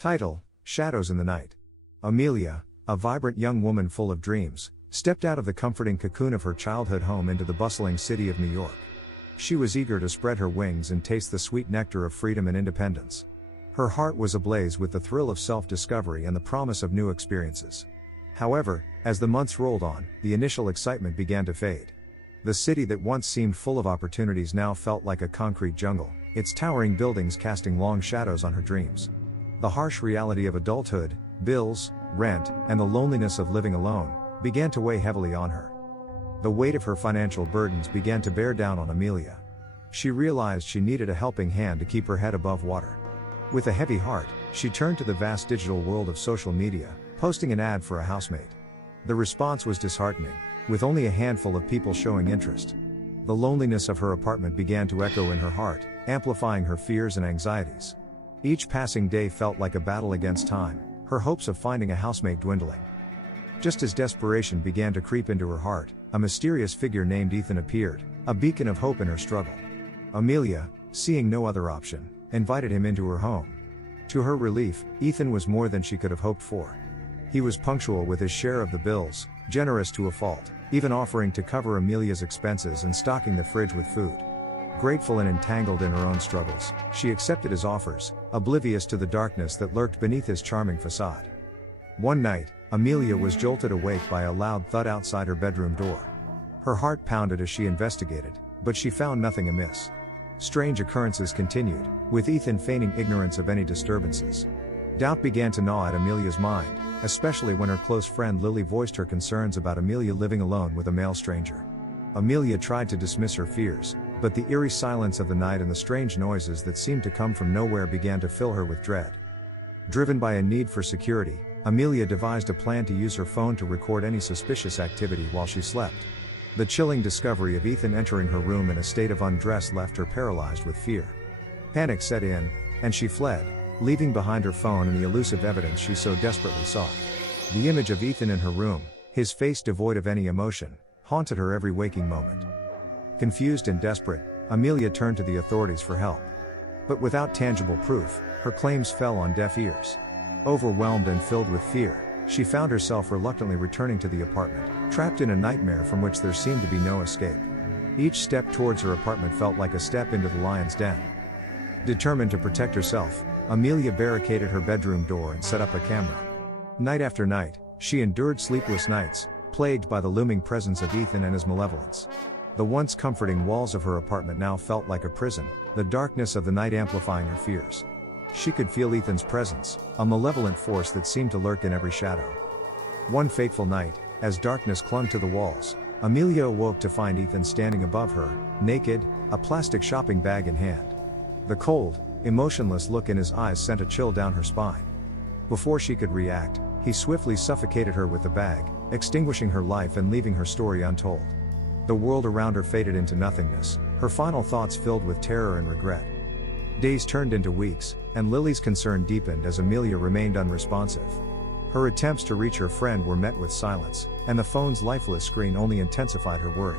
Title: Shadows in the Night. Amelia, a vibrant young woman full of dreams, stepped out of the comforting cocoon of her childhood home into the bustling city of New York. She was eager to spread her wings and taste the sweet nectar of freedom and independence. Her heart was ablaze with the thrill of self-discovery and the promise of new experiences. However, as the months rolled on, the initial excitement began to fade. The city that once seemed full of opportunities now felt like a concrete jungle, its towering buildings casting long shadows on her dreams. The harsh reality of adulthood, bills, rent, and the loneliness of living alone, began to weigh heavily on her. The weight of her financial burdens began to bear down on Amelia. She realized she needed a helping hand to keep her head above water. With a heavy heart, she turned to the vast digital world of social media, posting an ad for a housemate. The response was disheartening, with only a handful of people showing interest. The loneliness of her apartment began to echo in her heart, amplifying her fears and anxieties. Each passing day felt like a battle against time, her hopes of finding a housemate dwindling. Just as desperation began to creep into her heart, a mysterious figure named Ethan appeared, a beacon of hope in her struggle. Amelia, seeing no other option, invited him into her home. To her relief, Ethan was more than she could have hoped for. He was punctual with his share of the bills, generous to a fault, even offering to cover Amelia's expenses and stocking the fridge with food. Grateful and entangled in her own struggles, she accepted his offers, oblivious to the darkness that lurked beneath his charming facade. One night, Amelia was jolted awake by a loud thud outside her bedroom door. Her heart pounded as she investigated, but she found nothing amiss. Strange occurrences continued, with Ethan feigning ignorance of any disturbances. Doubt began to gnaw at Amelia's mind, especially when her close friend Lily voiced her concerns about Amelia living alone with a male stranger. Amelia tried to dismiss her fears, but the eerie silence of the night and the strange noises that seemed to come from nowhere began to fill her with dread. Driven by a need for security, Amelia devised a plan to use her phone to record any suspicious activity while she slept. The chilling discovery of Ethan entering her room in a state of undress left her paralyzed with fear. Panic set in, and she fled, leaving behind her phone and the elusive evidence she so desperately sought. The image of Ethan in her room, his face devoid of any emotion, haunted her every waking moment. Confused and desperate, Amelia turned to the authorities for help. But without tangible proof, her claims fell on deaf ears. Overwhelmed and filled with fear, she found herself reluctantly returning to the apartment, trapped in a nightmare from which there seemed to be no escape. Each step towards her apartment felt like a step into the lion's den. Determined to protect herself, Amelia barricaded her bedroom door and set up a camera. Night after night, she endured sleepless nights, plagued by the looming presence of Ethan and his malevolence. The once comforting walls of her apartment now felt like a prison, the darkness of the night amplifying her fears. She could feel Ethan's presence, a malevolent force that seemed to lurk in every shadow. One fateful night, as darkness clung to the walls, Amelia awoke to find Ethan standing above her, naked, a plastic shopping bag in hand. The cold, emotionless look in his eyes sent a chill down her spine. Before she could react, he swiftly suffocated her with the bag, extinguishing her life and leaving her story untold. The world around her faded into nothingness, her final thoughts filled with terror and regret. Days turned into weeks, and Lily's concern deepened as Amelia remained unresponsive. Her attempts to reach her friend were met with silence, and the phone's lifeless screen only intensified her worry.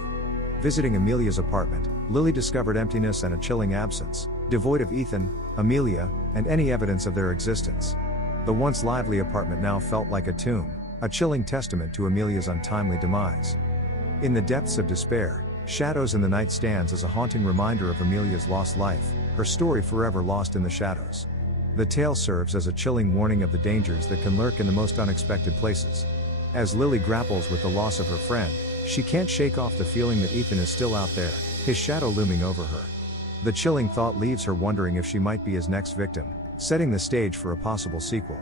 Visiting Amelia's apartment, Lily discovered emptiness and a chilling absence, devoid of Ethan, Amelia, and any evidence of their existence. The once lively apartment now felt like a tomb, a chilling testament to Amelia's untimely demise. In the depths of despair, Shadows in the Night stands as a haunting reminder of Amelia's lost life, her story forever lost in the shadows. The tale serves as a chilling warning of the dangers that can lurk in the most unexpected places. As Lily grapples with the loss of her friend, she can't shake off the feeling that Ethan is still out there, his shadow looming over her. The chilling thought leaves her wondering if she might be his next victim, setting the stage for a possible sequel.